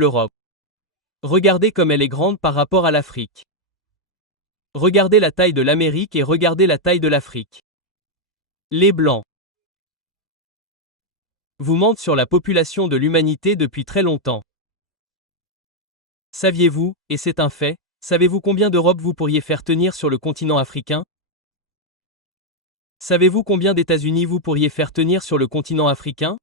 l'Europe. Regardez comme elle est grande par rapport à l'Afrique. Regardez la taille de l'Amérique et regardez la taille de l'Afrique. Les Blancs vous mentent sur la population de l'humanité depuis très longtemps. Saviez-vous, et c'est un fait, savez-vous combien d'Europe vous pourriez faire tenir sur le continent africain? Savez-vous combien d'États-Unis vous pourriez faire tenir sur le continent africain?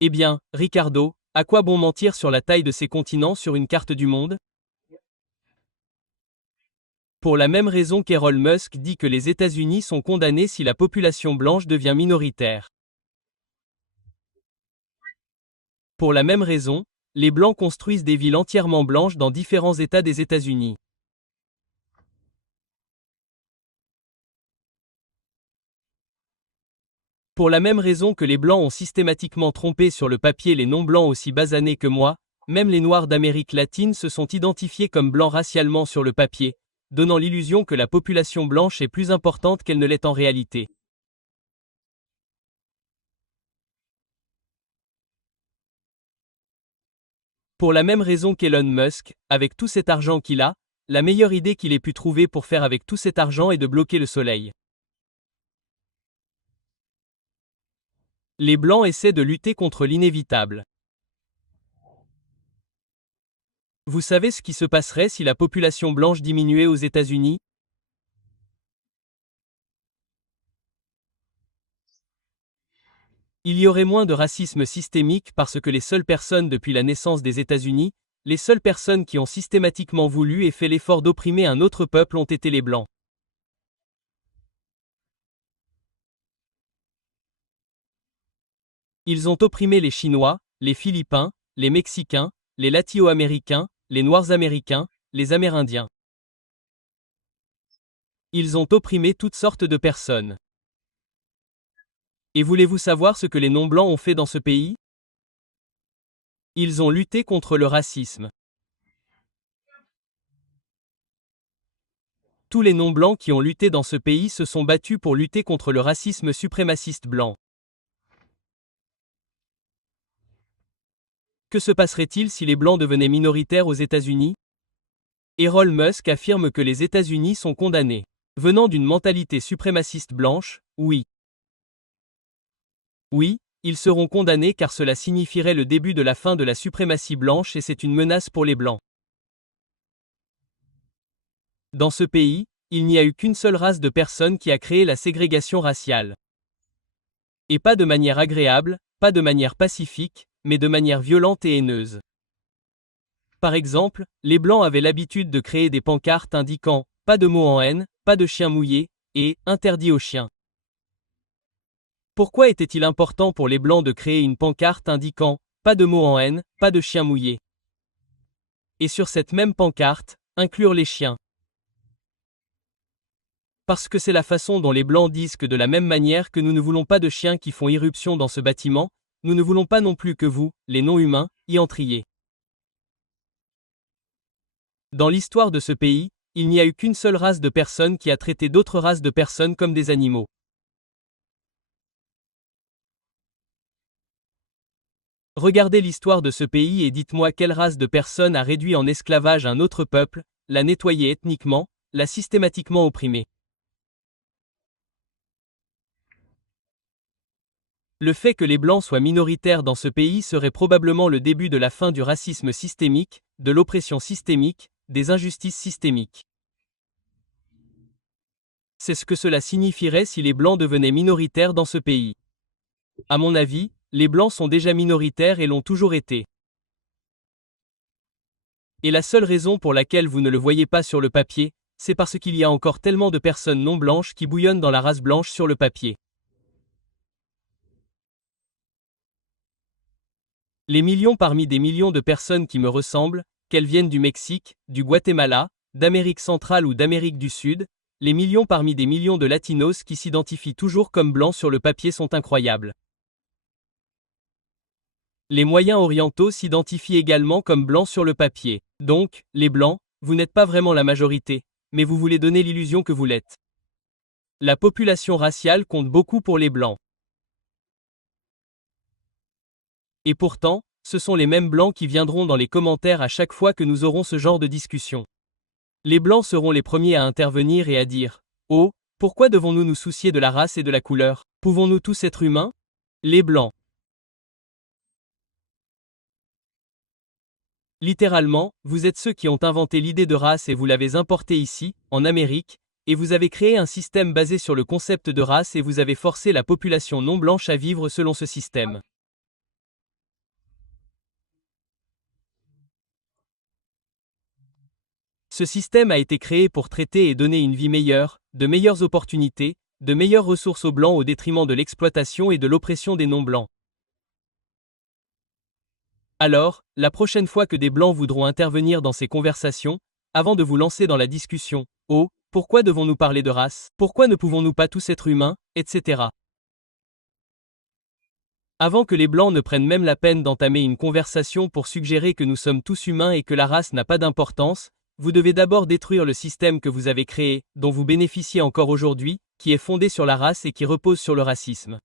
Eh bien, Ricardo, à quoi bon mentir sur la taille de ces continents sur une carte du monde? Pour la même raison qu'Elon Musk dit que les États-Unis sont condamnés si la population blanche devient minoritaire. Pour la même raison, les Blancs construisent des villes entièrement blanches dans différents États des États-Unis. Pour la même raison que les Blancs ont systématiquement trompé sur le papier les non-blancs aussi basanés que moi, même les Noirs d'Amérique latine se sont identifiés comme blancs racialement sur le papier, donnant l'illusion que la population blanche est plus importante qu'elle ne l'est en réalité. Pour la même raison qu'Elon Musk, avec tout cet argent qu'il a, la meilleure idée qu'il ait pu trouver pour faire avec tout cet argent est de bloquer le soleil. Les Blancs essaient de lutter contre l'inévitable. Vous savez ce qui se passerait si la population blanche diminuait aux États-Unis? Il y aurait moins de racisme systémique parce que les seules personnes depuis la naissance des États-Unis, les seules personnes qui ont systématiquement voulu et fait l'effort d'opprimer un autre peuple ont été les Blancs. Ils ont opprimé les Chinois, les Philippins, les Mexicains, les Latino-Américains, les Noirs américains, les Amérindiens. Ils ont opprimé toutes sortes de personnes. Et voulez-vous savoir ce que les non-blancs ont fait dans ce pays? Ils ont lutté contre le racisme. Tous les non-blancs qui ont lutté dans ce pays se sont battus pour lutter contre le racisme suprémaciste blanc. Que se passerait-il si les blancs devenaient minoritaires aux États-Unis? Elon Musk affirme que les États-Unis sont condamnés. Venant d'une mentalité suprémaciste blanche, oui. Oui, ils seront condamnés car cela signifierait le début de la fin de la suprématie blanche et c'est une menace pour les blancs. Dans ce pays, il n'y a eu qu'une seule race de personnes qui a créé la ségrégation raciale. Et pas de manière agréable, pas de manière pacifique, mais de manière violente et haineuse. Par exemple, les Blancs avaient l'habitude de créer des pancartes indiquant « pas de mots en haine, pas de chiens mouillés » et « interdit aux chiens ». Pourquoi était-il important pour les Blancs de créer une pancarte indiquant « pas de mots en haine, pas de chiens mouillés » et sur cette même pancarte, inclure les chiens? Parce que c'est la façon dont les Blancs disent que de la même manière que nous ne voulons pas de chiens qui font irruption dans ce bâtiment, nous ne voulons pas non plus que vous, les non-humains, y entriez. Dans l'histoire de ce pays, il n'y a eu qu'une seule race de personnes qui a traité d'autres races de personnes comme des animaux. Regardez l'histoire de ce pays et dites-moi quelle race de personnes a réduit en esclavage un autre peuple, l'a nettoyé ethniquement, l'a systématiquement opprimé. Le fait que les Blancs soient minoritaires dans ce pays serait probablement le début de la fin du racisme systémique, de l'oppression systémique, des injustices systémiques. C'est ce que cela signifierait si les Blancs devenaient minoritaires dans ce pays. À mon avis, les Blancs sont déjà minoritaires et l'ont toujours été. Et la seule raison pour laquelle vous ne le voyez pas sur le papier, c'est parce qu'il y a encore tellement de personnes non blanches qui bouillonnent dans la race blanche sur le papier. Les millions parmi des millions de personnes qui me ressemblent, qu'elles viennent du Mexique, du Guatemala, d'Amérique centrale ou d'Amérique du Sud, les millions parmi des millions de latinos qui s'identifient toujours comme blancs sur le papier sont incroyables. Les moyens orientaux s'identifient également comme blancs sur le papier. Donc, les blancs, vous n'êtes pas vraiment la majorité, mais vous voulez donner l'illusion que vous l'êtes. La population raciale compte beaucoup pour les blancs. Et pourtant, ce sont les mêmes blancs qui viendront dans les commentaires à chaque fois que nous aurons ce genre de discussion. Les blancs seront les premiers à intervenir et à dire « Oh, pourquoi devons-nous nous soucier de la race et de la couleur? Pouvons-nous tous être humains ?» Les blancs. Littéralement, vous êtes ceux qui ont inventé l'idée de race et vous l'avez importée ici, en Amérique, et vous avez créé un système basé sur le concept de race et vous avez forcé la population non blanche à vivre selon ce système. Ce système a été créé pour traiter et donner une vie meilleure, de meilleures opportunités, de meilleures ressources aux blancs au détriment de l'exploitation et de l'oppression des non-blancs. Alors, la prochaine fois que des blancs voudront intervenir dans ces conversations, avant de vous lancer dans la discussion, oh, pourquoi devons-nous parler de race? Pourquoi ne pouvons-nous pas tous être humains, etc. Avant que les blancs ne prennent même la peine d'entamer une conversation pour suggérer que nous sommes tous humains et que la race n'a pas d'importance, vous devez d'abord détruire le système que vous avez créé, dont vous bénéficiez encore aujourd'hui, qui est fondé sur la race et qui repose sur le racisme.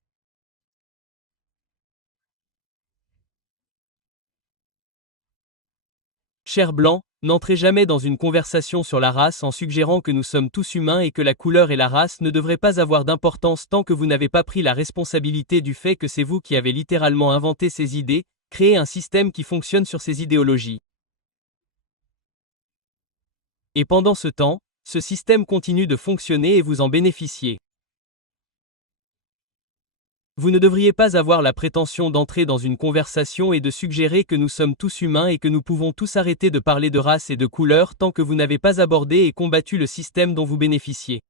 Chers blancs, n'entrez jamais dans une conversation sur la race en suggérant que nous sommes tous humains et que la couleur et la race ne devraient pas avoir d'importance tant que vous n'avez pas pris la responsabilité du fait que c'est vous qui avez littéralement inventé ces idées, créé un système qui fonctionne sur ces idéologies. Et pendant ce temps, ce système continue de fonctionner et vous en bénéficiez. Vous ne devriez pas avoir la prétention d'entrer dans une conversation et de suggérer que nous sommes tous humains et que nous pouvons tous arrêter de parler de race et de couleur tant que vous n'avez pas abordé et combattu le système dont vous bénéficiez.